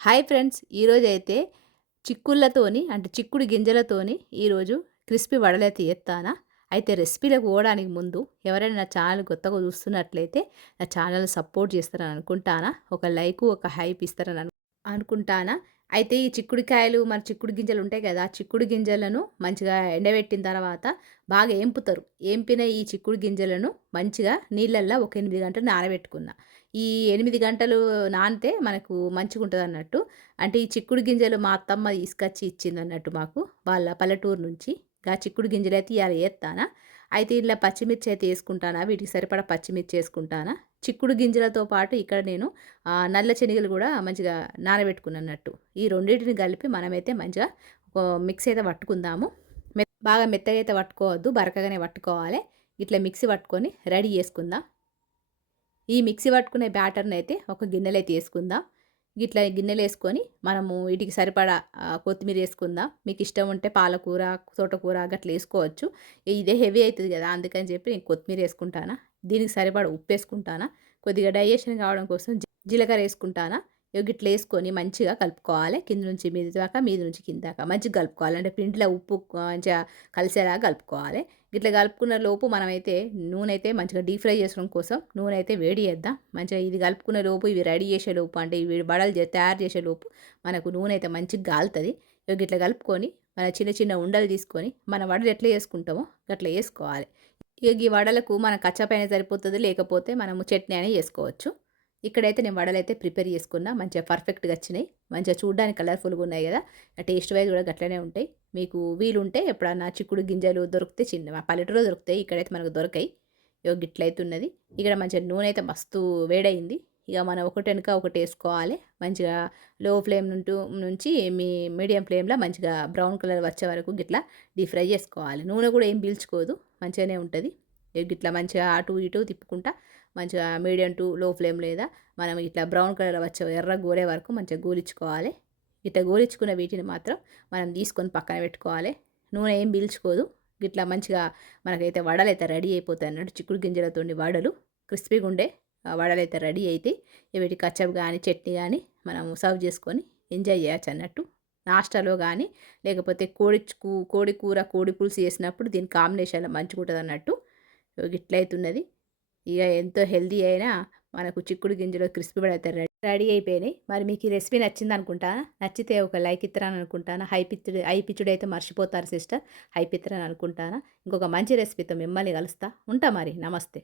Hi friends, ఈరోజైతే చిక్కుళ్ళతోని అంటే చిక్కుడు గింజలతోని ఈరోజు క్రిస్పీ వడలైతే చేత్తానా. అయితే రెసిపీలోకి పోవడానికి ముందు ఎవరైనా నా ఛానల్ కొత్తగా చూస్తున్నట్లయితే నా ఛానల్ సపోర్ట్ చేస్తారని అనుకుంటానా. ఒక లైకు, ఒక హైప్ ఇస్తారని అనుకుంటానా. అయితే ఈ చిక్కుడుకాయలు మన చిక్కుడు గింజలు ఉంటాయి కదా! ఆ చిక్కుడు గింజలను మంచిగా ఎండబెట్టిన తర్వాత బాగా ఏంపుతారు. ఏంపిన ఈ చిక్కుడు గింజలను మంచిగా నీళ్ళల్లో ఒక 8 గంటలు నానబెట్టుకున్నా. ఈ 8 గంటలు నానితే మనకు మంచిగుంటదన్నట్టు. అంటే ఈ చిక్కుడు గింజలు మా అత్తమ్మ తీసుకొచ్చి ఇచ్చిందన్నట్టు మాకు. వాళ్ళ పల్లెటూరు నుంచి. చిక్కుడు గింజలైతే ఇయాల ఏత్తానా. అయితే ఇందులో పచ్చిమిర్చి అయితే యేసుకుంటానా. వీటికి సరిపడా పచ్చిమిర్చి యేసుకుంటానా. చిక్కుడు గింజలతో పాటు ఇక్కడ నేను నల్ల శనగలు గూడా మంచిగా నానబెట్టుకున్నట్టు. ఈ రెండిటిని కలిపి మనమైతే మంచిగా మిక్స్ అయితే పట్టుకుందాము. బాగా మెత్తగా అయితే పట్టుకోవద్దు. బరకగానే పట్టుకోవాలి. ఇట్లా మిక్సీ పట్టుకొని రెడీ చేసుకుందాం. ఈ మిక్సీ పట్టుకునే బ్యాటర్‌నైతే ఒక గిన్నెలైతే యేసుకుందాం. గిట్లా గిన్నెలేసుకొని మనము వీటికి సరిపడా కొత్తిమీర యేసుకుందాం. మీకిష్టం ఉంటే పాలకూర, తోటకూర గట్ల యేసుకోవచ్చు. ఇదే హెవీ అయితది గదా! అందుకని చెప్పి నేను కొత్తిమీర యేసుకుంటానా. దీనికి సరిపడా ఉప్పేసుకుంటానా. కొద్దిగా డైజెషన్ కావడం కోసం జీలకర్ర యేసుకుంటానా. గిట్ల యేసుకొని మంచిగా కలుపుకోవాలి. కింద నుంచి మీది దాకా, మీది నుంచి కింద దాకా మంచిగా కలుపుకోవాలి. అంటే పిండిలో ఉప్పు మంచిగా కలిసేలాగా కలుపుకోవాలి. గిట్లా కలుపుకున్న లోపు మనమైతే నూనె అయితే మంచిగా డీప్ ఫ్రై చేసుకోవడం కోసం నూనె అయితే వేడి చేద్దాం. మంచిగా ఇది కలుపుకునే లోపు ఇవి రెడీ చేసే లోపు అంటే ఇవి వడలు తయారు చేసే లోపు మనకు నూనె అయితే మంచిగా కాలుతది. ఇట్లా కలుపుకొని మన చిన్న చిన్న ఉండలు తీసుకొని మన వడలు ఎట్లా చేసుకుంటామో అట్లా చేసుకోవాలి. ఈ వడలకు మన కచ్చపైన సరిపోతది. లేకపోతే మనము చట్నీ అయినా చేసుకోవచ్చు. ఇక్కడైతే నేను వడలైతే ప్రిపేర్ చేసుకున్నా. మంచిగా పర్ఫెక్ట్‌గా వచ్చినాయి. మంచిగా చూడ్డానికి కలర్‌ఫుల్‌గా ఉన్నాయి గదా! టేస్ట్ వైస్ గూడా గట్లనే ఉంటాయి. మీకు వీలుంటే ఎప్పుడన్నా చిక్కుడు గింజలు దొరికితే మా పల్లెటూరులో దొరుకుతాయి. ఇక్కడైతే మనకు దొరకయి. గిట్లయితే ఉన్నది. ఇక్కడ మంచిగా నూనె అయితే మస్తు వేడయింది. ఇక మనం ఒకటెనక ఒకటేసుకోవాలి. మంచిగా లో ఫ్లేమ్ నుంచి మీడియం ఫ్లేమ్‌లో మంచిగా బ్రౌన్ కలర్ వచ్చే వరకు గిట్లా డీప్ ఫ్రై చేసుకోవాలి. నూనె గూడా ఏం పీల్చుకోదు. మంచిగానే ఉంటది. గిట్లా మంచిగా అటు ఇటు తిప్పుకుంటా మంచిగా మీడియం టు లో ఫ్లేమ్ లేదా మనం ఇట్లా బ్రౌన్ కలర్ వచ్చే ఎర్రగా గోలే వరకు మంచిగా గోలించుకోవాలి. ఇట్లా గోలించుకున్న వీటిని మాత్రం మనం తీసుకొని పక్కన పెట్టుకోవాలి. నూనె ఏం పీల్చుకోదు. గిట్లా మంచిగా మనకైతే వడలైతే రెడీ అయిపోతాయి అన్నట్టు. చిక్కుడు గింజలతోని వడలు క్రిస్పీగా ఉండే వడలైతే రెడీ అయితాయి. వీటి కచ్చప్ గానీ, చట్నీ గానీ మనం సర్వ్ చేసుకొని ఎంజాయ్ చేయొచ్చు అన్నట్టు. నాస్టాలో గానీ లేకపోతే కోడి కూర, కోడి పులుసు చేసినప్పుడు దీని కాంబినేషన్‌లో మంచిగుంటదన్నట్టు. గిట్లయితున్నది. ఇక ఎంతో హెల్తీ అయినా మనకు చిక్కుడు గింజలు క్రిస్పీ పడైతే రెడీ అయిపోయినాయి. మరి మీకు ఈ రెసిపీ నచ్చిందనుకుంటానా. నచ్చితే ఒక లైక్ ఇత్తరని అనుకుంటానా. హైప్ ఇచ్చుడైతే మర్చిపోతారు సిస్టర్. హైప్ ఇత్తరని అనుకుంటానా. ఇంకొక మంచి రెసిపీతో మిమ్మల్ని కలుస్తా. ఉంటా మరి. నమస్తే.